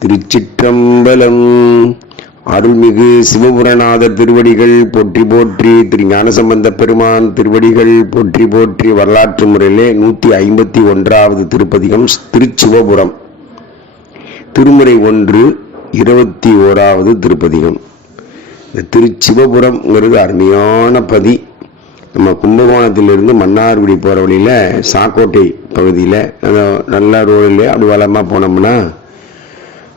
திருச்சிற்றம்பலம். அருள்மிகு சிவபுரநாதர் திருவடிகள் போற்றி போற்றி திரு ஞானசம்பந்த பெருமான் திருவடிகள் போற்றி போற்றி வரலாற்று முறையிலே நூற்றி ஐம்பத்தி ஒன்றாவது திருப்பதிகம் திருச்சிவபுரம். திருமுறை ஒன்று இருபத்தி ஓராவது திருப்பதிகம். இந்த திருச்சிவபுரம்ங்கிறது அருமையான பதி. நம்ம கும்பகோணத்திலிருந்து மன்னார்குடி போகிற வழியில் சாக்கோட்டை பகுதியில் நல்ல ரோடில் அப்படி வளமாக போனோம்னா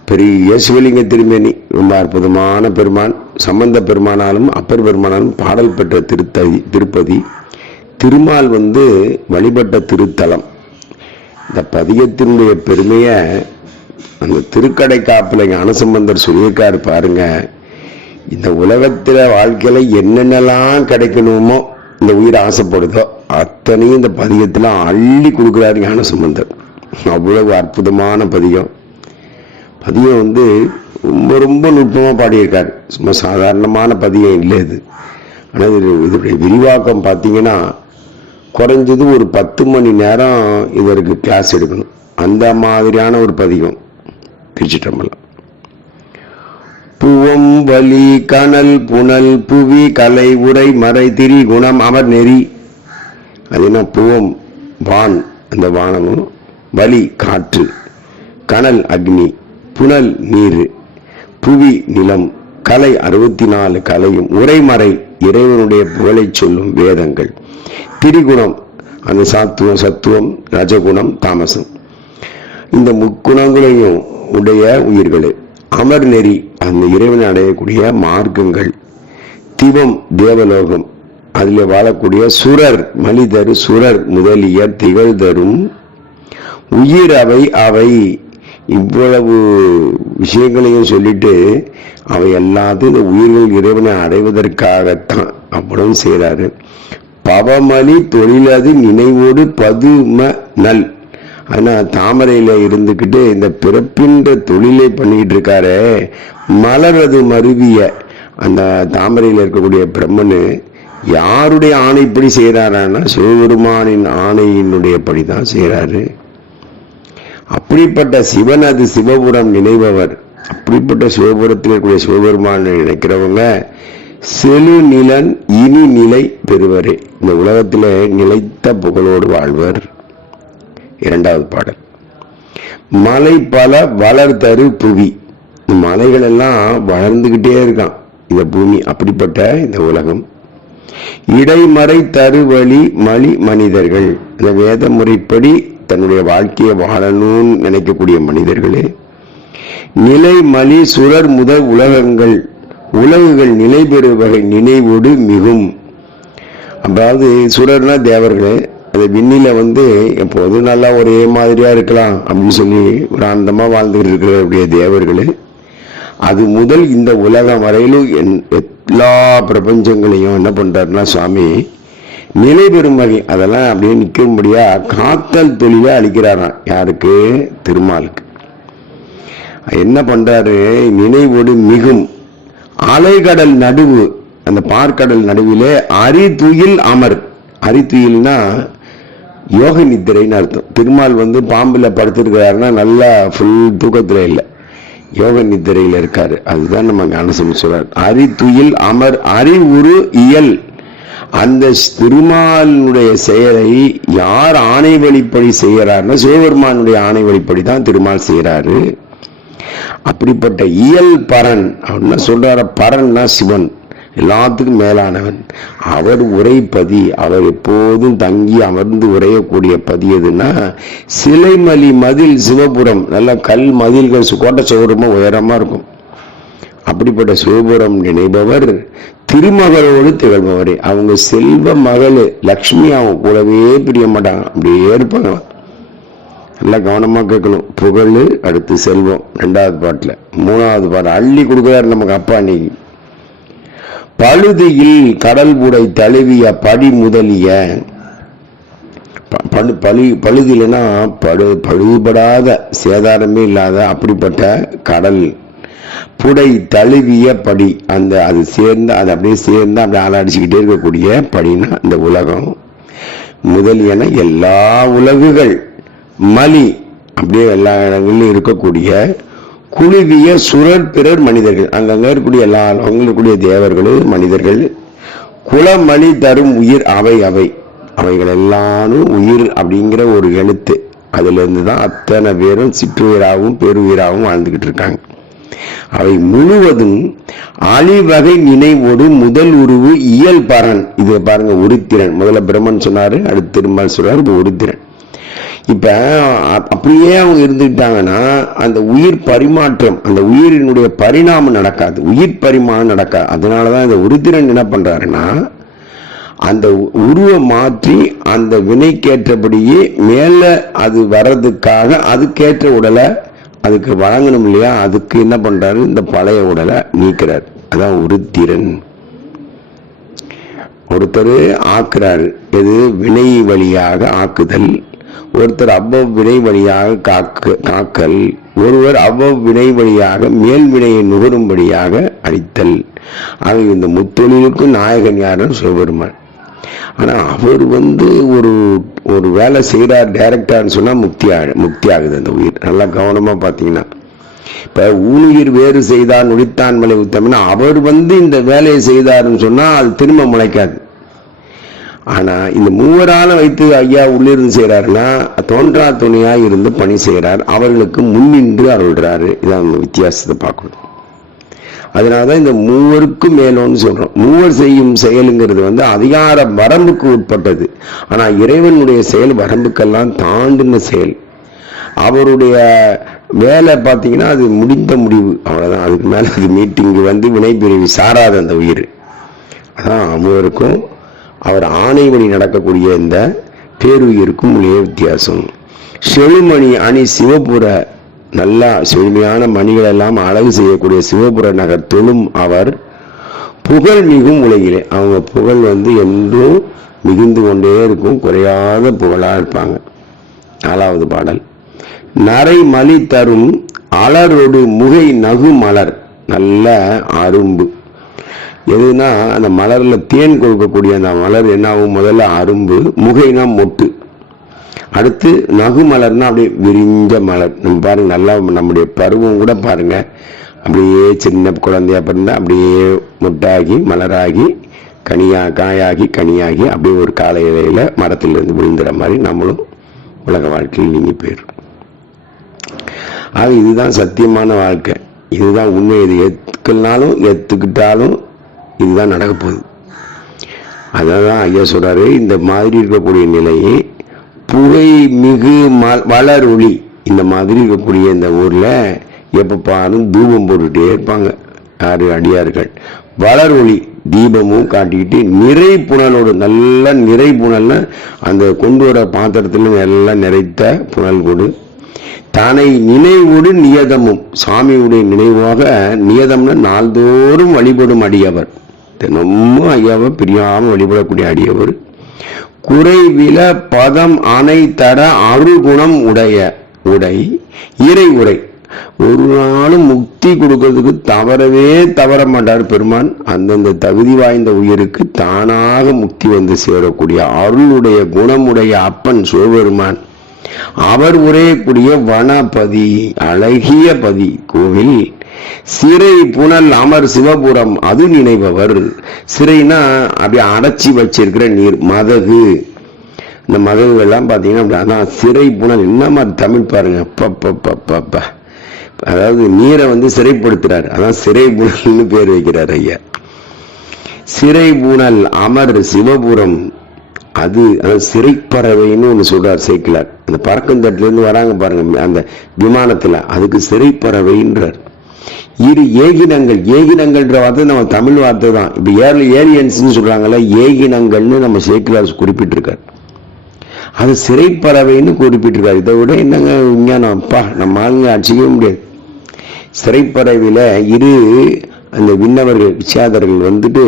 பெரிய சிவலிங்க திருமேனி ரொம்ப அற்புதமான பெருமான் சம்பந்த பெருமானாலும் அப்பர் பெருமானாலும் பாடல் பெற்ற திருத்ததி திருப்பதி. திருமால் வந்து வழிபட்ட திருத்தலம். இந்த பதிகத்தினுடைய பெருமையை அந்த திருக்கடை காப்பில் ஞானசம்பந்தர் சொல்லியிருக்காரு பாருங்க. இந்த உலகத்தில் வாழ்க்கையில் என்னென்னலாம் கிடைக்கணுமோ இந்த உயிர் ஆசைப்படுதோ அத்தனையும் இந்த பதிகத்தில் அள்ளி கொடுக்குறாரு ஞானசம்பந்தர் அவ்வளவு அற்புதமான பதிகம். பதியம் வந்து ரொம்ப ரொம்ப நுட்பமாக பாடியிருக்காரு. சும்மா சாதாரணமான பதியம் இல்லை இது ஆனால் இது இதனுடைய விரிவாக்கம் பார்த்தீங்கன்னா குறைஞ்சது ஒரு பத்து மணி நேரம் இதற்கு கிளாஸ் எடுக்கணும். அந்த மாதிரியான ஒரு பதிகம் திருச்சிட்டம்பலம் புவம் வலி கனல் புனல் புவி கலை உரை மறை திரி குணம் அமர் நெறி. அதுனா என்ன? புவம் வான். அந்த வானமும் வலி காற்று. கனல் அக்னி. புனல் நீர் புவி நிலம் கலை அறுபத்தி நாலு கலையும் உரைமறை இறைவனுடைய புகழை சொல்லும் வேதங்கள். திரிகுணம் அந்த சாத்துவம் சத்துவம் ரஜகுணம் தாமசம். இந்த முக்குணங்களையும் உடைய உயிர்களே அமர் நெறி அந்த இறைவனை அடையக்கூடிய மார்க்கங்கள். திவம் தேவலோகம் அதில் வாழக்கூடிய சுரர் மனிதர் சுரர் முதலிய திகழ்தரும். உயிர் அவை அவை இவ்வளவு விஷயங்களையும் சொல்லிட்டு அவை எல்லாத்தையும் இந்த உயிர்கள் இறைவனை அடைவதற்காகத்தான் அவ்வளவு செய்கிறாரு பவமணி தொழிலது நினைவோடு பதும நல். ஆனால் தாமரையில் இருந்துக்கிட்டு இந்த பிறப்பின்ற தொழிலை பண்ணிக்கிட்டு இருக்காரு மலரது மருவிய. அந்த தாமரையில் இருக்கக்கூடிய பிரம்மனு யாருடைய ஆணைப்படி செய்கிறாரான்னா சிவபெருமானின் ஆணையினுடைய படி தான் செய்கிறாரு அப்படிப்பட்ட சிவன் அது சிவபுரம் நினைபவர். அப்படிப்பட்ட சிவபுரத்தில் இருக்கக்கூடிய சிவபெருமானை நினைக்கிறவங்க செழு நிலன் இனி நிலை பெறுவரே. இந்த உலகத்தில் நிலைத்த புகழோடு வாழ்வர். இரண்டாவது பாடல். மலை பல வளர்தரு புவி. இந்த மலைகள் எல்லாம் வளர்ந்துகிட்டே இருக்கான். இந்த பூமி அப்படிப்பட்ட இந்த உலகம். இடைமறை தருவழி மலி மனிதர்கள். இந்த வேத முறைப்படி தன்னுடைய வாழ்க்கையை வாழணும்னு நினைக்கக்கூடிய மனிதர்களே நிலை மலி சுரர் முதல் உலகங்கள் உலகுகள் நிலை பெறும் வகை நினைவோடு மிகும். அதாவது சுரர்னா தேவர்களே அது விண்ணில வந்து எப்போதும் நல்லா ஒரே மாதிரியா இருக்கலாம் அப்படின்னு சொல்லி ஒரு ஆனந்தமா வாழ்ந்துகிட்டு இருக்கிற தேவர்களே அது முதல் இந்த உலகம் வரையிலும் என் எல்லா பிரபஞ்சங்களையும் என்ன பண்றாருன்னா சுவாமி நிலை பெறும் வகை. அதெல்லாம் அப்படியே நிற்கும்படியா காத்தல் தொழிலை அளிக்கிறாராம். யாருக்கு? திருமாலுக்கு. என்ன பண்றாரு? நினைவோடு மிகும். அலைகடல் நடுவு. அந்த பார்க்கடல் நடுவிலே அரிதுயில் அமர். அரிதுயில்னா யோக நித்திரைன்னு அர்த்தம். திருமால் வந்து பாம்பில் படுத்திருக்கிறாருன்னா நல்லா ஃபுல் தூக்கத்தில் இல்லை. யோக நித்திரையில் இருக்காரு. அதுதான் நம்ம ஞானசம் சொல்றார். அரிதுயில் அமர். அறிவுரு இயல். அந்த திருமாலினுடைய செயலை யார் ஆணை வழிப்படி செய்கிறார்னா சிவபெருமானுடைய ஆணை வழிப்படி தான் திருமால் செய்கிறாரு. அப்படிப்பட்ட இயல் பரன் அப்படின்னா சொல்றார? பரன்னா சிவன். எல்லாத்துக்கும் மேலானவன். அவர் உரைப்பதி அவர் எப்போதும் தங்கி அமர்ந்து உரையக்கூடிய பதி எதுன்னா சிலைமலி மதில் சிவபுரம். நல்ல கல் மதில்கள் கோட்டை சுவரமாக உயரமா இருக்கும். அப்படிப்பட்ட சிவபுரம் நினைபவர் திருமகளோடு திகழ்பவரே. அவங்க செல்வ மகள் லக்ஷ்மி அவங்க கூடவே பிரிய மாட்டாங்க அப்படியே இருப்பாங்க. நல்லா கவனமாக கேட்கணும். புகழ் அடுத்து செல்வம் ரெண்டாவது பாட்டில். மூணாவது பாட்டு அள்ளி கொடுக்குறாரு நமக்கு அப்பா இன்னைக்கு பழுதியில் கடல் புடை தழுவிய படி முதலிய பழு பழு பழுதியிலனா பழு பழுதுபடாத சேதாரமே இல்லாத அப்படிப்பட்ட கடல் புடை தழுவிய படி. அந்த அது சேர்ந்து அது அப்படியே சேர்ந்து அப்படியே அலாடிச்சுக்கிட்டே இருக்கக்கூடிய படினா இந்த உலகம். முதலியன எல்லா உலகுகள். மலி அப்படியே எல்லா இடங்களிலும் இருக்கக்கூடிய குழுவிய சுரர் பிறர் மனிதர்கள். அங்கங்க இருக்கக்கூடிய எல்லா லோகங்களில் தேவர்களும் மனிதர்கள். குலமணி தரும் உயிர் அவை அவை. அவைகள் எல்லாரும் உயிர் அப்படிங்கிற ஒரு எழுத்து. அதுலேருந்து தான் அத்தனை பேரும் சிற்றுயிராகவும் பேருயிராகவும் வாழ்ந்துகிட்டு இருக்காங்க. அவை முழுவதும் அழிவகை நினைவோடு முதல் உருவு இயல் பரன். இது பாருங்க உருத்திரன் முதல்ல பிரம்மன் சொன்னாரு அடுத்து திருமல் சொல்றாரு இப்ப உருத்திரன் இப்ப அப்படியே அவங்க இருந்துக்கிட்டாங்கன்னா அந்த உயிர் பரிமாற்றம் அந்த உயிரினுடைய பரிணாமம் நடக்காது. உயிர் பரிமாணம் நடக்காது. அதனாலதான் இந்த உருத்திரன் என்ன பண்றாருன்னா அந்த உருவை மாற்றி அந்த வினைக்கேற்றபடியே மேல அது வர்றதுக்காக அதுக்கேற்ற உடலை அதுக்கு வழங்கணும் இல்லையா? அதுக்கு என்ன பண்றாரு? இந்த பழைய உடலை நீக்கிறார். அதான் உருத்திரன் ஒருத்தர் ஆக்குறாரு. எது? வினை வழியாக ஆக்குதல். ஒருத்தர் அவ்வவ் வினை வழியாக காக்க காக்கல். ஒருவர் அவ்வளவு வினை வழியாக மேல் வினையை நுகரும்படியாக அழித்தல் ஆக இந்த முத்தொழிலுக்கும் நாயகன் யாருன்னு சிவபெருமான். ஆனா அவர் வந்து ஒரு ஒரு வேலை செய்கிறார் டைரக்டார்னு சொன்னா முக்தி ஆ- முக்தி ஆகுது அந்த உயிர். நல்லா கவனமா பார்த்தீங்கன்னா இப்ப ஊழியர் வேறு செய்தார் நுழித்தான் மலை உத்தம்னா அவர் வந்து இந்த வேலையை செய்தாருன்னு சொன்னா அது திரும்ப முளைக்காது. ஆனா இந்த மூவரால வைத்து ஐயா உள்ளிருந்து செய்கிறாருன்னா தோன்றா துணையா இருந்து பணி செய்கிறார் அவர்களுக்கு முன்னின்று அருள்றாரு. இதான் அந்த வித்தியாசத்தை பார்க்கணும். அதனாலதான் இந்த மூவருக்கும் மேலோன்னு சொல்றோம். மூவர் செய்யும் செயலுங்கிறது வந்து அதிகார வரம்புக்கு உட்பட்டது. ஆனா இறைவனுடைய செயல் வரம்புக்கெல்லாம் தாண்டின செயல். அவருடைய வேலை பார்த்தீங்கன்னா அது முடிந்த முடிவு. அவ்வளோதான் அதுக்கு மேலே அது மீட்டிங்கு வந்து வினைப்பிரிவு சாராத அந்த உயிர். அதான் மூவருக்கும் அவர் ஆணை வழி நடக்கக்கூடிய இந்த பேருயிருக்கும் ஒரே வித்தியாசம். செழுமணி அணி சிவபுர நல்லா செழுமையான மணிகள் எல்லாம் அழகு செய்யக்கூடிய சிவபுர நகர் தொழும் அவர் புகழ் மிகும் உலகிலே. அவங்க புகழ் வந்து என்றும் மிகுந்து கொண்டே இருக்கும். குறையாத புகழாக இருப்பாங்க. நாலாவது பாடல். நரை மலி தரும் அலரொடு முகை நகு மலர். நல்ல அரும்பு. எதுனா அந்த மலரில் தேன் கொடுக்கக்கூடிய அந்த மலர் என்னாகும்? முதல்ல அரும்பு முகைனா மொட்டு. அடுத்து நகு மலர்னா அப்படியே விரிஞ்ச மலர். நம்ம பாருங்க நல்லா நம்முடைய பருவம் கூட பாருங்க. அப்படியே சின்ன குழந்தையா பிறந்தா அப்படியே முட்டாகி மலராகி கனியா காயாகி கனியாகி அப்படியே ஒரு காலை இலையில மரத்திலிருந்து விழுந்துற மாதிரி நம்மளும் உலக வாழ்க்கையில் நீங்கி போயிடும் ஆக இதுதான் சத்தியமான வாழ்க்கை. இதுதான் உண்மை. இது ஏத்துக்கலனாலும் ஏத்துக்கிட்டாலும் இதுதான் நடக்க போகுது. அதான் ஐயா சொல்றாரு இந்த மாதிரி இருக்கக்கூடிய நிலையை புகை மிகு ம- வளர் ஒளி இந்த மாதிரி இருக்கக்கூடிய இந்த ஊரில் எப்போ பாரும் தூபம் போட்டுகிட்டே இருப்பாங்க. யாரு அடியார்கள். வளர் ஒளி தீபமும் காட்டிக்கிட்டு நிறை புனலோடு நல்ல நிறை புனல்னா அந்த கொண்டு வர பாத்திரத்திலும் எல்லாம் நிறைத்த புனல் கொடு. தன்னை நினைவோடு நியதமும். சாமியுடைய நினைவாக நியதம்னா நாள்தோறும் வழிபடும் அடியவர். தினமும் ஐயாவை பிரியாமல் வழிபடக்கூடிய அடியவர். குறைவில பதம் அணை தர அருகுணம் உடைய உடை இறை உரை. ஒரு நாளும் முக்தி கொடுக்கறதுக்கு தவறவே தவற மாட்டார் பெருமான். அந்தந்த தகுதி வாய்ந்த உயிருக்கு தானாக முக்தி வந்து சேரக்கூடிய அருளுடைய குணமுடைய அப்பன் சிவபெருமான். அவர் உரையக்கூடிய வனபதி அழகிய பதி. கோவில் சிறை புனல் அமர் சிவபுரம் அது நினைபவர். சிறைனா அப்படி அடைச்சி வச்சிருக்கிற நீர் மதகு. இந்த மதகுகள்லாம் பார்த்தீங்கன்னா அப்படி அதான் சிறை புனல் என்ன மாதிரி தமிழ் பாருங்க. பப்ப அதாவது நீரை வந்து சிறைப்படுத்துறாரு. அதான் சிறை புனல்னு பேர் வைக்கிறார் ஐயா. சிறை புனல் அமர் சிவபுரம் அது அதாவது சிறைப்பறவைன்னு ஒன்று சொல்றார் சைக்கிளார் அந்த பறக்கும் இருந்து வராங்க பாருங்க அந்த விமானத்தில். அதுக்கு சிறைப்பறவைன்றார். இரு ஏகினங்கள் ஏகினங்கள்ன்ற வார்த்தை நம்ம தமிழ் வார்த்தை தான். இப்போ ஏர்ல ஏலியன்ஸ்னு சொல்கிறாங்களே ஏகினங்கள்னு நம்ம சேக்கிலார் குறிப்பிட்டிருக்கார். அது சிறைப்பறவைன்னு குறிப்பிட்டிருக்காரு. இதை விட என்னங்க விஞ்ஞானம்? அப்பா நம்ம ஆளுங்க அடிச்சிக்கவே முடியாது. சிறைப்பறவையில் இரு அந்த விண்ணவர்கள் விச்சாதர்கள் வந்துட்டு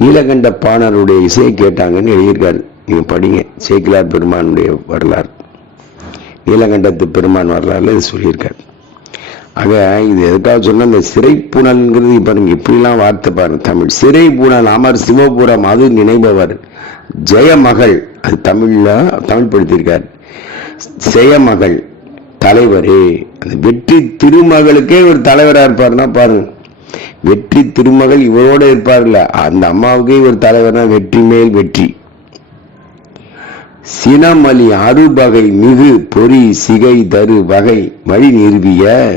நீலகண்ட பாணருடைய இசையை கேட்டாங்கன்னு எழுதியிருக்காரு. நீங்க படிங்க. சேக்கிலார் பெருமானுடைய வரலாறு. நீலகண்டத்து பெருமான் வரலாறுல இது சொல்லியிருக்காரு. ஆக இது எதுக்காக சொன்னால் இந்த சிறைப்புணல்ங்கிறது பாருங்க இப்படிலாம் வார்த்தை பாருங்க தமிழ். சிறைப்புணல் அமர் சிவபுரம் அது நினைபவர். ஜெயமகள் அது தமிழில் தமிழ் படுத்தியிருக்கார் ஜெயமகள் தலைவரே அந்த வெற்றி திருமகளுக்கே ஒரு தலைவராக இருப்பார்னா பாருங்க. வெற்றி திருமகள் இவரோட இருப்பார்ல அந்த அம்மாவுக்கே ஒரு தலைவர்னா வெற்றி மேல் வெற்றி. சினமலி அறுபகை மிகு பொறி சிகை தரு வகை வழி நிறுவிய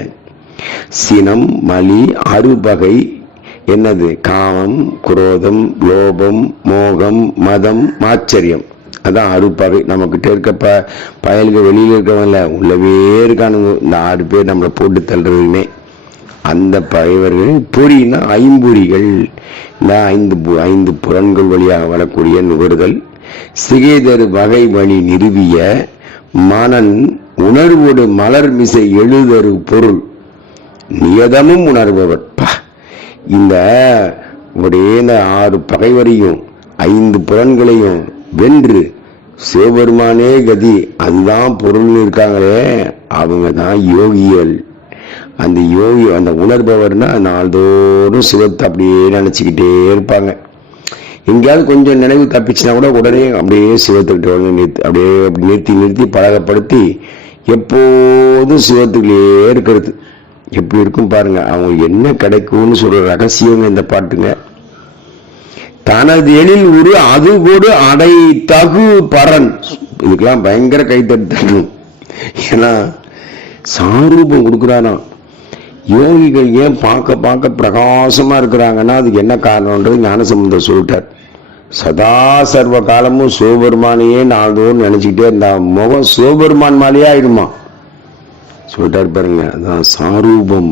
சினம் மலி அறுபகை என்னது? காமம் குரோதம் லோபம் மோகம் மதம் மாச்சரியம். அதான் அறுபகை நம்மக்கிட்ட இருக்க ப பயலுக்கு வெளியில் இருக்கவன்ல உள்ளவே இருக்கானுங்க. இந்த ஆறு பேர் நம்மளை போட்டு தள்ளுறதுமே அந்த பகைவர்கள் பொறினா ஐம்பொறிகள். இந்த ஐந்து பு- ஐந்து புறன்கள் வழியாக வரக்கூடிய நுகர்தல். சிகேதர் வகை வழி நிறுவிய மனன் உணர்வோடு மலர் மிசை எழுதரு பொருள். நியதமும் உணர்பவர்ப்பா இந்த அப்படியே இந்த ஆறு பகைவரையும் ஐந்து புலன்களையும் வென்று சிவபெருமானே கதி அதுதான் பொருள் இருக்காங்களே அவங்க தான் யோகியல் அந்த யோகி அந்த உணர்பவர்னா நாள்தோறும் சிவத்தை அப்படியே நினச்சிக்கிட்டே இருப்பாங்க. எங்கேயாவது கொஞ்சம் நினைவு தப்பிச்சுனா கூட உடனே அப்படியே சிவத்துக்கிட்ட வந்து நிறுத்தி அப்படியே அப்படி நிறுத்தி நிறுத்தி பழகப்படுத்தி எப்போதும் சிவத்துக்குள்ளேயே இருக்கிறது. எப்படி இருக்கும் பாருங்க அவங்க என்ன கிடைக்கும்னு சொல்ற ரகசியங்க இந்த பாட்டுங்க. தனது எழில் உரு அது கூட அடை தகு பரன். இதுக்கெல்லாம் பயங்கர கைத்தட்டணும். ஏன்னா சாரூபம் கொடுக்குறாராம் யோகிகள் ஏன் பார்க்க பார்க்க பிரகாசமாக இருக்கிறாங்கன்னா அதுக்கு என்ன காரணம்ன்றது ஞானசம்பந்தர் சொல்லிட்டார். சதா சர்வ காலமும் சிவபெருமானையே நாள்தோறும் நினச்சிக்கிட்டே இருந்தா முகம் சிவபெருமான் மாதிரியே ஆயிடுமா? சொல்லிட்டார் பாருங்க அதான் சாரூபம்.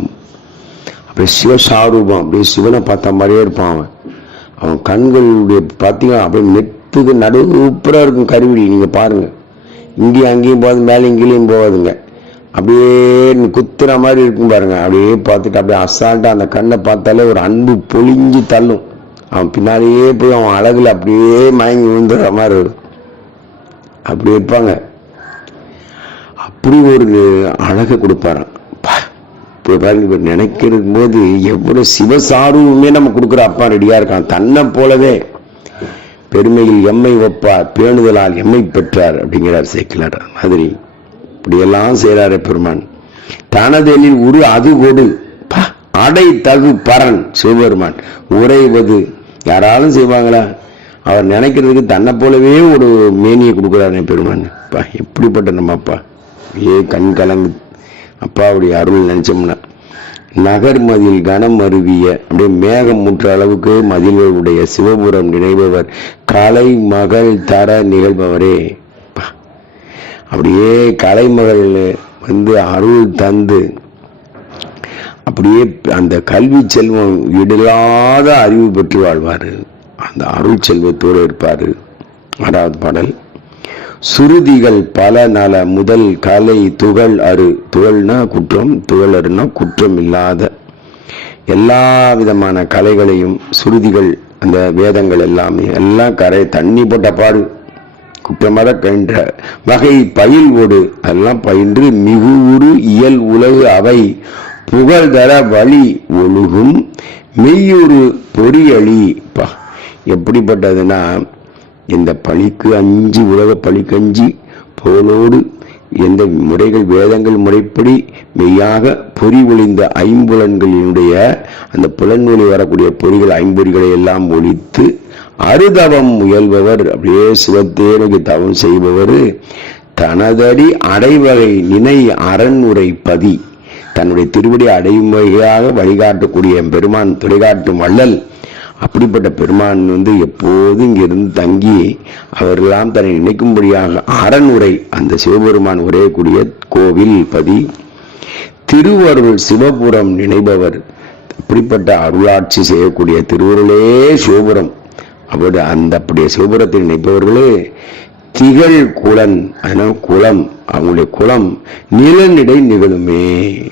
அப்படியே சிவசாரூபம் அப்படியே சிவனை பார்த்த மாதிரியே இருப்பான் அவன். அவன் கண்களுடைய பார்த்தீங்கன்னா அப்படியே நெத்துக்கு நடுப்புற இருக்கும் கருவிழி நீங்கள் பாருங்கள் இங்கேயும் அங்கேயும் போகாது மேலே இங்கேயும் போகாதுங்க. அப்படியே குத்துற மாதிரி இருக்கும் பாருங்க. அப்படியே பார்த்துட்டு அப்படியே அசால்ட்டா அந்த கண்ணை பார்த்தாலே ஒரு அன்பு பொழிஞ்சு தள்ளும். அவன் பின்னாடியே போய் அவன் அழகுல அப்படியே மயங்கி விழுந்துடுற மாதிரி இருக்கும் அப்படி இருப்பாங்க. அப்படி ஒரு அழகை கொடுப்பாராம். பா, பாருங்க இப்ப நினைக்கிறது போது எவ்வளவு சிவசாருமே நம்ம கொடுக்குற அப்பா ரெடியா இருக்கான். தன்னை போலவே பெருமையில் எம்மை வைப்பார் பேணுதலால் எம்மை பெற்றார் அப்படிங்கிறார் சேக்கிலார். மாதிரி இப்படியெல்லாம் செய்கிறாரு பெருமான். தனதெனில் உரு அது கொடு. பா, அடை தகு பரன் சிவபெருமான் உறைவது யாராலும் செய்வாங்களா? அவர் நினைக்கிறதுக்கு தன்னை போலவே ஒரு மேனியை கொடுக்குறாரு பெருமான். அப்பா எப்படிப்பட்ட நம்ம அப்பா? ஏ கண் கலங்கு. அப்பாவுடைய அருள் நினைச்சோம்னா. நகர் மதில் கனம் அருவிய. அப்படியே மேகம் முற்ற அளவுக்கு மதில்களுடைய சிவபுரம் நினைபவர். கலை மகள் தர நிகழ்பவரே. அப்படியே கலைமகள் வந்து அருள் தந்து அப்படியே அந்த கல்வி செல்வம் இடில்லாத அறிவு பெற்று வாழ்வார். அந்த அருள் செல்வத்தோடு இருப்பார். ஆறாவது பாடல். சுருதிகள் பல நல முதல் கலை துகள் அரு துகள்னா குற்றம் துகள் அருனா குற்றம் இல்லாத எல்லா விதமான கலைகளையும் சுருதிகள் அந்த வேதங்கள் எல்லாமே எல்லாம் கரை தண்ணி போட்ட பாடு. குற்றமர கன்ற வகை பயில் ஓடு அதெல்லாம் பயின்று மிகுவுரு இயல் உலகு அவை. புகழ் தர வழி ஒழுகும் மெய்யுரு பொறியளி எப்படிப்பட்டதுன்னா இந்த பழிக்கு அஞ்சு உலக பழிக்கஞ்சி புகழோடு எந்த முறைகள் வேதங்கள் முறைப்படி மெய்யாக பொறி ஒளிந்த ஐம்புலன்களினுடைய அந்த புலன்மொழி வரக்கூடிய பொறிகள் ஐம்பொறிகளை எல்லாம் ஒழித்து அருதவம் முயல்பவர் அப்படியே சிவத்தேனுக்கு தவம் செய்பவர் தனதடி அடைவகை நினை அரண்முறை பதி. தன்னுடைய திருவடி அடையும் வகையாக வழிகாட்டக்கூடிய பெருமான் துறைகாட்டும் வள்ளல். அப்படிப்பட்ட பெருமான் வந்து எப்போதும் இங்கிருந்து தங்கி அவரெல்லாம் தன்னை நினைக்கும்படியாக அரண்முறை அந்த சிவபெருமான் உரையக்கூடிய கோவில் பதி. திருவருள் சிவபுரம் நினைபவர் அப்படிப்பட்ட அருளாட்சி செய்யக்கூடிய திருவருளே சிவபுரம். அப்போது அந்த அப்படியே சிவபுரத்தில் நினைப்பவர்களே திகழ் குலன் அதனால் குளம் அவங்களுடைய குளம் நிலநிடை நிகழுமே.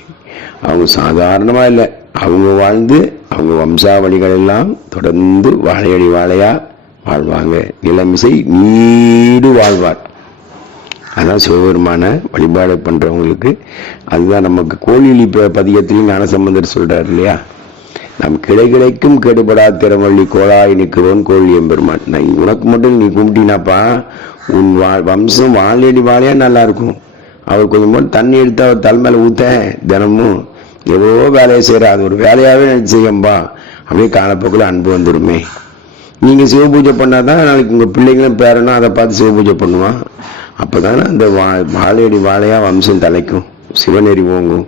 அவங்க சாதாரணமாக இல்லை. அவங்க வாழ்ந்து அவங்க வம்சாவளிகள் எல்லாம் தொடர்ந்து வாழையடி வாழையா வாழ்வாங்க. நிலமிசை நீடு வாழ்வார். அதான் சிவபெருமான வழிபாடு பண்ணுறவங்களுக்கு அதுதான் நமக்கு கோழிலி ப- பதிகத்திலையும் ஞானசம்பந்தர் சொல்கிறார் இல்லையா? நம் கிளை கிளைக்கும் கெடுபடா திறமள்ளி கோளாய் நிற்கிறோன் கோழி எம்பெருமான் நான் உனக்கு மட்டும் நீ கும்பிட்டினாப்பா? உன் வா வம்சம் வாழையடி வாழையா நல்லா இருக்கும் அவர் கொஞ்சம் போது தண்ணி எடுத்து அவர் தலைமையில ஊத்த. தினமும் எவ்வளோ வேலையை செய்கிற அது ஒரு வேலையாகவே செய்யம்பா அப்படியே காலப்போக்கில் அன்பு வந்துருமே. நீங்க சிவ பூஜை பண்ணாதான் நாளைக்கு உங்க பிள்ளைங்களும் பேரனும் அதை பார்த்து சிவ பூஜை பண்ணுவான் அப்பதானே அந்த வா வாழையடி வாழையா வம்சம் தலைக்கும். சிவநெறி ஓங்கும்.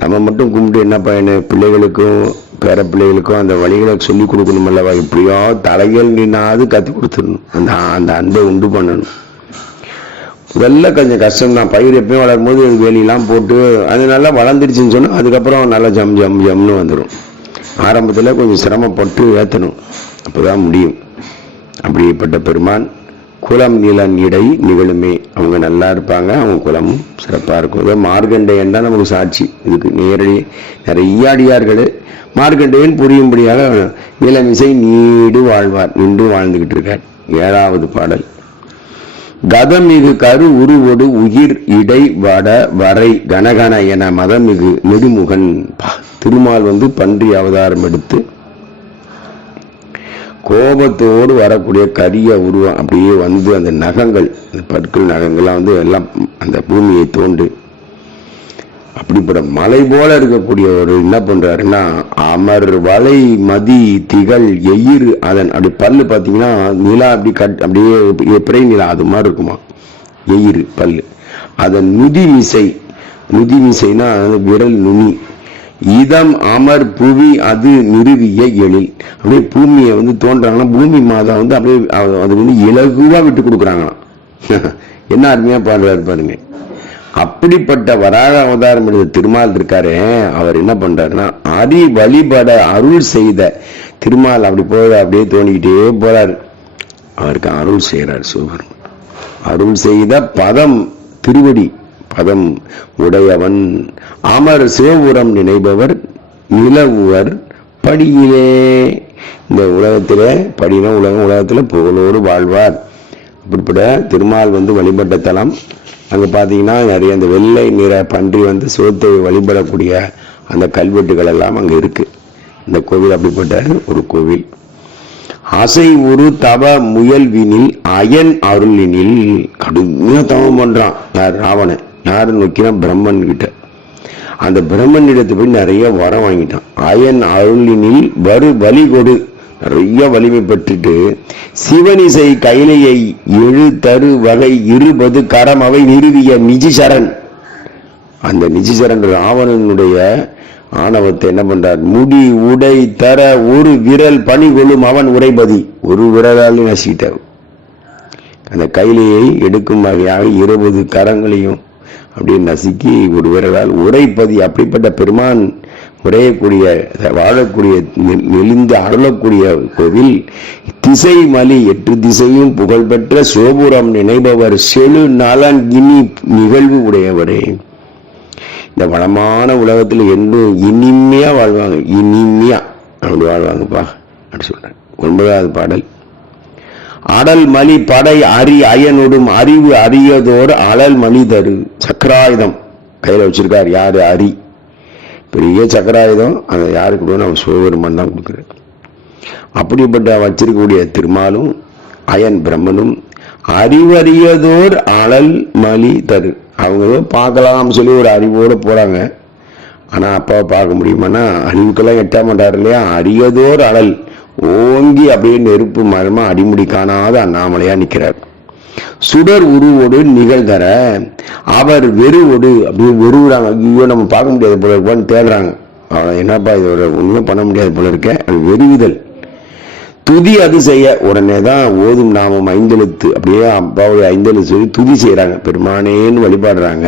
நம்ம மட்டும் கும்பிட்டு என்ன பயனு? பிள்ளைகளுக்கும் பேர பிள்ளைகளுக்கும் அந்த வழிகளை சொல்லி கொடுக்கணும் அல்லவா? எப்படியோ தலைகள் நின்னாது கற்றுக் கொடுத்துடணும். அந்த அந்த அன்பை உண்டு பண்ணணும். முதல்ல கொஞ்சம் கஷ்டம் தான். பயிர் எப்பயும் வளரும் போது வேலியெல்லாம் போட்டு அது நல்லா வளர்ந்துருச்சுன்னு சொன்னால் அதுக்கப்புறம் நல்லா ஜம் ஜம் ஜம்னு வந்துடும் ஆரம்பத்தில் கொஞ்சம் சிரமப்பட்டு ஏற்றணும் அப்போதான் முடியும். அப்படிப்பட்ட பெருமான் குலம் நிலன் இடை நிகழுமே. அவங்க நல்லா இருப்பாங்க. அவங்க குலமும் சிறப்பாக இருக்கும். இதோ மார்கண்டையன் தான் நமக்கு சாட்சி. இதுக்கு நேரடி நிறைய அடியார்கள் மார்க்கண்டேயன் புரியும்படியாக இளமிசை நீடு வாழ்வார் நின்று வாழ்ந்துகிட்டு இருக்கார் ஏழாவது பாடல். கதமிகு கரு உருவொடு உயிர் இடை வட வரை கனகன என மதமிகு நெடுமுகன். பா, திருமால் வந்து பன்றி அவதாரம் எடுத்து கோபத்தோடு வரக்கூடிய கரிய உருவம் அப்படியே வந்து அந்த நகங்கள் அந்த பற்கள் நகங்கள்லாம் வந்து எல்லாம் அந்த பூமியை தோண்டு அப்படிப்பட்ட மலை போல இருக்கக்கூடிய ஒரு என்ன பண்றாருன்னா அமர் வலை மதி திகழ் எயிர் அதன் அப்படி பல்லு பார்த்தீங்கன்னா நிலா அப்படி கட் அப்படியே பிறை நிலா அது மாதிரி இருக்குமா? எயிர் பல்லு. அதன் நுதி மிசை நுதி மிசைனா விரல் நுனி. இதம் அமர் புவி அது நிறுவிய எழில். அப்படியே பூமியை வந்து தோன்றாங்கன்னா பூமி மாதா வந்து அப்படியே அது வந்து இலகுவா விட்டு கொடுக்குறாங்களாம். என்ன அருமையா பாடுறாரு பாருங்க. அப்படிப்பட்ட வராக அவதாரம் எடுத்த திருமால் இருக்காரே அவர் என்ன பண்றாருன்னா அரி வழிபட அருள் செய்த திருமால் அப்படி போய் அப்படியே தோண்டிக்கிட்டே போறாரு. அவருக்கு அருள் செய்கிறார் சிவபெருமான். அருள் செய்த பதம் திருவடி பதம் உடையவன் அமர் சிவபுரம் நினைபவர் நிலவுவர் படியிலே. இந்த உலகத்திலே படினா உலகம் உலகத்தில் புகழோடு வாழ்வார். அப்படிப்பட்ட திருமால் வந்து வழிபட்ட தலம். அங்கே பார்த்தீங்கன்னா நிறைய அந்த வெள்ளை நிற பன்றி வந்து சிவத்தை வழிபடக்கூடிய அந்த கல்வெட்டுகள் எல்லாம் அங்கே இருக்குது இந்த கோவில் அப்படிப்பட்ட ஒரு கோவில். அசை ஒரு தவ முயல்வினில் அயன் அருளினில் கடுமையாக தவம் பண்ணுறான் யார்? ராவணன். யாருன்னு வைக்கிறான் பிரம்மன் கிட்ட. அந்த பிரம்மன் இடத்து போய் நிறைய வரம் வாங்கிட்டான். அயன் அருளினில் வரு வழி கொடு. நிறைய வலிமை பெற்றுட்டு சிவனிசை கைலையை எழு தரு வகை இருபது கரம் அவை நிறுவிய நிஜிசரன் அந்த நிஜிசரன் ராவணனுடைய ஆணவத்தை என்ன பண்றார்? முடி உடை தர ஒரு விரல் பணி கொள்ளும் அவன் உரைபதி ஒரு விரலால் நசிட்டார் அந்த கைலையை எடுக்கும் வகையாக இருபது கரங்களையும் அப்படியே நசுக்கி ஒரு விரலால் உரைப்பதி அப்படிப்பட்ட பெருமான் உடையக்கூடிய வாழக்கூடிய நெளிந்து அருளக்கூடிய கோவில் திசை மலி எட்டு திசையும் புகழ்பெற்ற சோபுரம் நினைபவர் செழு நலன் இனி நிகழ்வு உடையவரே. இந்த வளமான உலகத்தில் என்றும் இனிமையா வாழ்வாங்க? இனிமையா அப்படி வாழ்வாங்கப்பா அப்படி சொல்றேன். ஒன்பதாவது பாடல். அடல் மலி படை அரி அயனொடும் அறிவு அறியதோர் அழல் மலி தரு சக்கராயுதம். கையில் வச்சிருக்கார் யாரு? அரி. பெரிய சக்கராயுதம். அதை யாருக்கு கொடுக்கணும்? அவன் சிவபெருமான் தான் கொடுக்குறாரு. அப்படிப்பட்ட வச்சிருக்கக்கூடிய திருமாலும் அயன் பிரம்மனும் அறிவறியதோர் அழல் மலி தரு. அவங்க ஏதோ பார்க்கலாம் சொல்லி ஒரு அறிவோடு போகிறாங்க ஆனால் அப்பாவை பார்க்க முடியுமானா அறிவுக்கெல்லாம் எட்ட மாட்டார் இல்லையா? அரியதோர் அழல். ஓங்கி அப்படியே நெருப்பு மரமாக அடிமுடி காணாத அண்ணாமலையாக நிற்கிறார் சுடர் உருவோடு நிகழ்தர அவர் வெறுவோடு அப்படியே வெறுவுறாங்க. ஐயோ நம்ம பார்க்க முடியாது போல இருப்பான்னு தேடுறாங்க. அவன் என்னப்பா இது ஒரு ஒன்றும் பண்ண முடியாது போல இருக்க. அது வெறுவிதல். துதி அது செய்ய உடனே தான் ஓதும் நாமம் ஐந்தெழுத்து. அப்படியே அப்பாவுடைய ஐந்தெழுத்து சொல்லி துதி செய்யறாங்க. பெருமானேன்னு வழிபாடுறாங்க.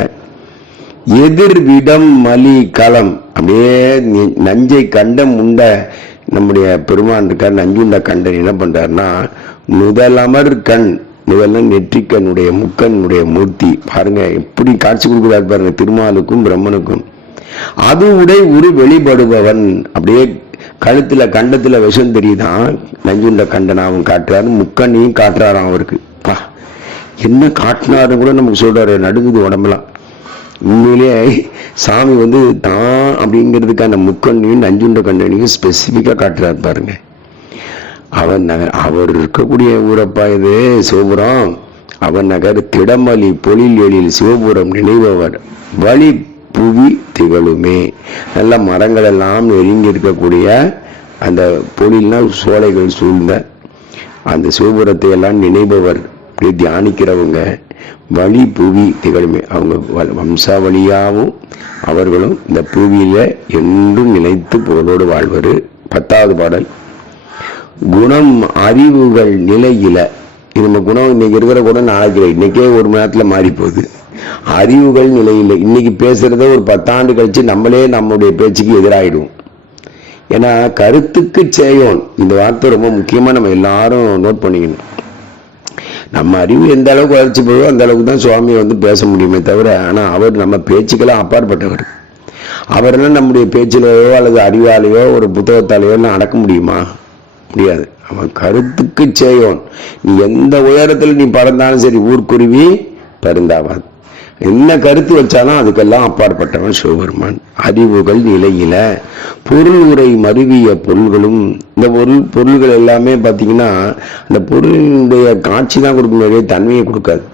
எதிர் விடம் மலி களம். அப்படியே நஞ்சை கண்டம் உண்ட நம்முடைய பெருமான் இருக்கார் நஞ்சுண்ட கண்டன் என்ன பண்றாருன்னா முதலமர் கண். முதல்ல நெற்றிக்கனுடைய முக்கனுடைய மூர்த்தி. பாருங்க எப்படி காட்சி கொடுக்குறாரு பாருங்க திருமாலுக்கும் பிரம்மனுக்கும். அது உடை உரு வெளிப்படுபவன். அப்படியே கழுத்துல கண்டத்துல விஷம் தெரியுதான் நஞ்சுண்ட கண்டனாவும் காட்டுறாரு முக்கண்ணையும் காட்டுறாராம் அவருக்கு. பா என்ன காட்டினாரு கூட நமக்கு சொல்றாரு நடுங்குது உடம்புலாம் உண்மையிலேயே சாமி வந்து தான் அப்படிங்கிறதுக்கான முக்கண்ணையும் நஞ்சுண்ட கண்டனையும் ஸ்பெசிஃபிக்காக காட்டுறாரு பாருங்க. அவன் நகர் அவர் இருக்கக்கூடிய ஊரப்பா இது சிவபுரம் அவன் நகர் திடமலி பொழில் எழில் சிவபுரம் நினைபவர். வழி புவி திகழுமே. நல்ல மரங்கள் எல்லாம் நெருங்கி இருக்கக்கூடிய அந்த பொழில்னால் சோலைகள் சூழ்ந்த அந்த சிவபுரத்தை எல்லாம் நினைபவர். இப்படி தியானிக்கிறவங்க வழி புவி திகழுமே. அவங்க வ- வம்சாவளியாகவும் அவர்களும் இந்த புவியில என்றும் நிலைத்து புகழோடு வாழ்வர். பத்தாவது பாடல். குணம் அறிவுகள் நிலையில இது நம்ம குணம் இன்னைக்கு இருக்கிற குணம் நாளைக்கு இன்னைக்கே ஒரு மணி நேரத்தில் மாறி போகுது அறிவுகள் நிலையில் இன்னைக்கு பேசுறத ஒரு பத்தாண்டு கழிச்சு நம்மளே நம்முடைய பேச்சுக்கு எதிராயிடுவோம். ஏன்னா கருத்துக்கு சேயோன் இந்த வார்த்தை ரொம்ப முக்கியமாக நம்ம எல்லாரும் நோட் பண்ணிக்கணும். நம்ம அறிவு எந்த அளவுக்கு வளர்ச்சி போதோ அந்த அளவுக்கு தான் சுவாமியை வந்து பேச முடியுமே தவிர ஆனால் அவர் நம்ம பேச்சுக்கெல்லாம் அப்பாற்பட்டவர். அவரெல்லாம் நம்முடைய பேச்சிலேயோ அல்லது அறிவாலேயோ ஒரு புத்தகத்தாலேயோ எல்லாம் அடக்க முடியுமா? முடியாது. அவன் கருத்துக்கு செய்யோன் நீ எந்த உயரத்தில் நீ பறந்தாலும் சரி ஊர்க்குருவி பருந்தாவான் என்ன கருத்து வச்சாலும் அதுக்கெல்லாம் அப்பாற்பட்டவன் சிவபெருமான். அறிவுகள் நிலையில பொருள் உரை மருவிய பொருள்களும் இந்த பொருள் பொருள்கள் எல்லாமே பார்த்தீங்கன்னா அந்த பொருளினுடைய காட்சி தான் கொடுக்கும் நிறைய தன்மையை கொடுக்காது.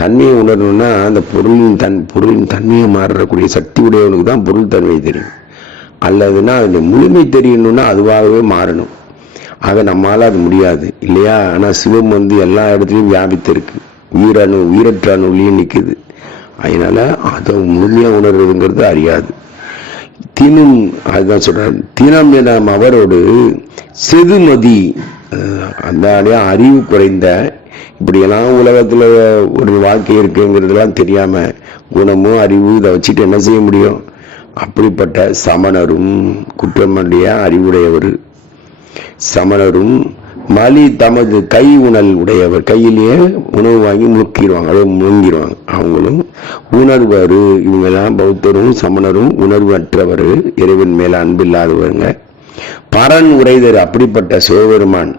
தன்மையை உணரணும்னா அந்த பொருளின் தன் பொருளின் தன்மையை மாறக்கூடிய சக்தி உடையவனுக்கு தான் பொருள் தன்மை தெரியும். அல்லதுன்னா அதில் முழுமை தெரியணும்னா அதுவாகவே மாறணும். ஆக நம்மால அது முடியாது. இல்லையா? ஆனால் சிவம் வந்து எல்லா இடத்துலையும் வியாபித்திருக்கு. உயிரணு உயிரற்ற அணுலையும் நிற்குது அதனால அதை முழுமையாக உணர்றதுங்கிறது அறியாது. தினம் அதுதான் சொல்றாரு. தினம் என அவரோடு செதுமதி அந்த அடைய அறிவு குறைந்த இப்படியெல்லாம் உலகத்தில் ஒரு வாழ்க்கை இருக்குங்கிறதுலாம் தெரியாமல் குணமும் அறிவு இதை வச்சுட்டு என்ன செய்ய முடியும்? அப்படிப்பட்ட சமணரும் குற்றமடைய அறிவுடையவர். சமணரும் மலி தமது கை உணல் உடையவர். கையிலேயே உணவு வாங்கி முக்கிடுவாங்க அதை முழுங்கிடுவாங்க. அவங்களும் உணர்வாரு. இவங்கெல்லாம் பௌத்தரும் சமணரும் உணர்வற்றவர். இறைவன் மேல அன்பு பரன் உரைதர் அப்படிப்பட்ட சிவபெருமான்.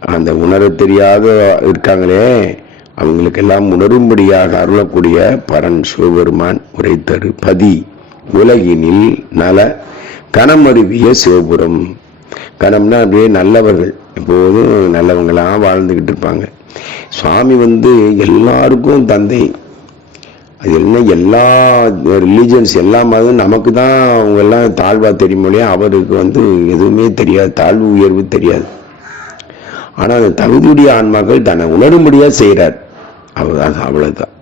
அந்த உணர தெரியாத இருக்காங்களே. அவங்களுக்கெல்லாம் உணரும்படியாக அருளக்கூடிய பரன் சிவபெருமான் உரைத்தரு. பதி உலகினில் நல கணமருவிய சிவபுரம். கணம்னா அப்படியே நல்லவர்கள். எப்போதும் நல்லவங்களாக வாழ்ந்துகிட்டு இருப்பாங்க. சுவாமி வந்து எல்லாருக்கும் தந்தை. அது என்ன எல்லா ரிலீஜன்ஸ் எல்லா மதம் நமக்கு தான் அவங்க எல்லாம் தாழ்வா தெரியும் இல்லையா? அவருக்கு வந்து எதுவுமே தெரியாது. தாழ்வு உயர்வு தெரியாது. ஆனா அந்த தகுதியுடைய ஆன்மாக்கள் தன்னை உணரும்படியாக செய்கிறார் அவர் அது அவ்வளவுதான்.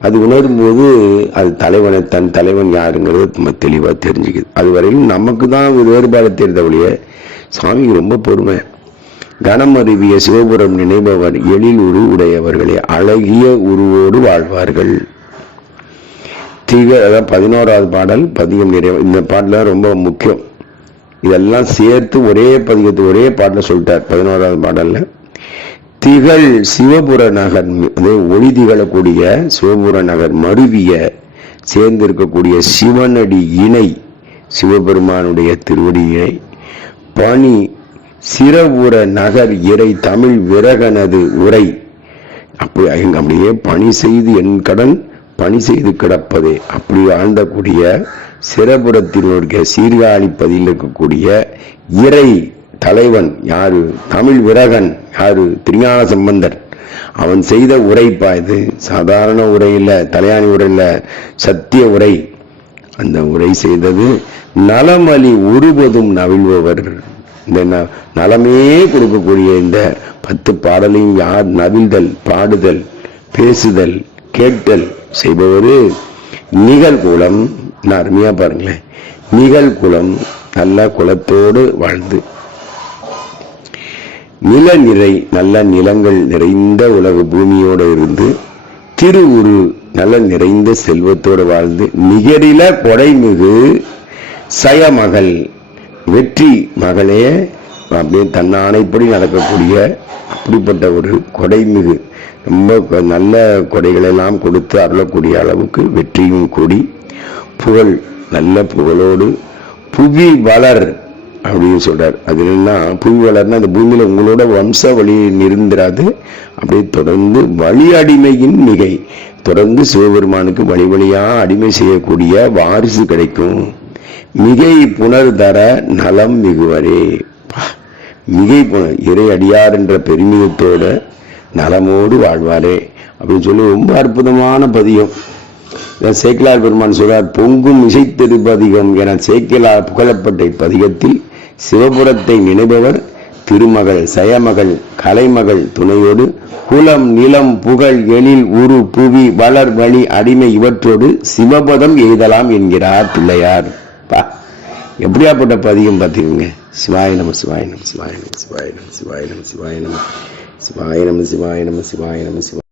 அது உணரும்போது அது தலைவனை தன் தலைவன் யாருங்கிறது நம்ம தெளிவா தெரிஞ்சுக்குது. அது வரையிலும் நமக்கு தான் ஒரு வேறுபாடு தெரிந்த சுவாமிக்கு சாமி ரொம்ப பொறுமை. கணம் அறிவிய சிவபுரம் நினைபவர் எழில் உரு உடையவர்களே அழகிய உருவோடு வாழ்வார்கள். திக அதாவது பதினோராவது பாடல் பதிகம் நிறைவு இந்த பாடல ரொம்ப முக்கியம். இதெல்லாம் சேர்த்து ஒரே பதிகத்து ஒரே பாட்டில் சொல்லிட்டார் பதினோராவது பாடலில். திகழ் சிவபுர நகர் அதே ஒளி திகழக்கூடிய சிவபுர நகர் மருவிய சேர்ந்திருக்கக்கூடிய சிவனடி இணை சிவபெருமானுடைய திருவடி இணை. பணி சிறபுர நகர் இறை தமிழ் விறகனது உரை. அப்படி எங்க அப்படியே பணி செய்து என் கடன் பணி செய்து கிடப்பதே. அப்படி ஆண்டக்கூடிய சிறபுரத்தினுடைய சீர்காழிப்பதில் இருக்கக்கூடிய இறை தலைவன் யாரு? தமிழ் விரகன் யாரு? திருஞான சம்பந்தர். அவன் செய்த உரைப்பா இது. சாதாரண உரையில் தலையாணி உரையில் சத்திய உரை. அந்த உரை செய்தது நலமலி ஒருபதும் நவிழ்பவர். இந்த ந- நலமே கொடுக்கக்கூடிய இந்த பத்து பாடலையும் யார் நவிழ்தல் பாடுதல் பேசுதல் கேட்டல் செய்பவர்? நிகழ்குலம் நான் அருமையா பாருங்களேன். நிகழ்குலம் நல்ல குலத்தோடு வாழ்ந்து. நில நிறை நல்ல நிலங்கள் நிறைந்த உலக பூமியோடு இருந்து திருவுரு நல்ல நிறைந்த செல்வத்தோடு வாழ்ந்து நிகரில கொடைமிகு சய மகள் வெற்றி மகளே அப்படியே தன்னானைப்படி நடக்கக்கூடிய அப்படிப்பட்ட ஒரு கொடைமிகு. ரொம்ப நல்ல கொடைகளெல்லாம் கொடுத்து அருளக்கூடிய அளவுக்கு வெற்றியும் கூடி புகழ் நல்ல புகழோடு புவி வளர் அப்படின்னு சொல்கிறார் அது என்னன்னா புவி வளர்னா அந்த பூமியில உங்களோட வம்ச வழி நிருந்திராது. அப்படியே தொடர்ந்து வழி அடிமையின் மிகை. தொடர்ந்து சிவபெருமானுக்கு வழி வழியாக அடிமை செய்யக்கூடிய வாரிசு கிடைக்கும். மிகை புனர் தர நலம் மிகுவரே. மிகை புனர் இறை அடியார் என்ற பெருமிதத்தோட நலமோடு வாழ்வாரே. அப்படின்னு சொல்லி ரொம்ப அற்புதமான பதியம் சேக்கிலார் பெருமான் சொல்றார் பொங்கும் இசைத்திருப்பதிகம் என சேக்கிலார் புகழப்பட்ட இப்பதிகத்தில் சிவபுரத்தை நினைபவர் திருமகள் சயமகள் கலைமகள் துணையோடு குலம் நிலம் புகழ் எழில் உரு புவி வளர் வழி அடிமை இவற்றோடு சிவபதம் எழுதலாம் என்கிறார் பிள்ளையார். பா எப்படியாப்பட்ட பதிகம் பார்த்தீங்க சிவாய நம சிவாய நம சிவாய நம சிவாய நம சிவாய சிவா